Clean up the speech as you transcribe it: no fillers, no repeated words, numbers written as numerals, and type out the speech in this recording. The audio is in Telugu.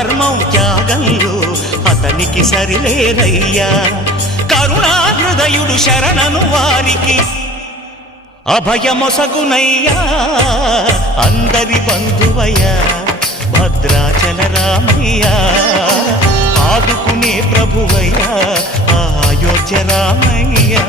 ధర్మం త్యాగంలో అతనికి సరిలేరయ్యా. కరుణా హృదయుడు శరణను వారికి అభయమొసగునయ్యా. అందరి బంధువయ్యా భద్రాచల రామయ్యా, ఆదుకునే ప్రభువయ్యా అయోధ్య రామయ్యా.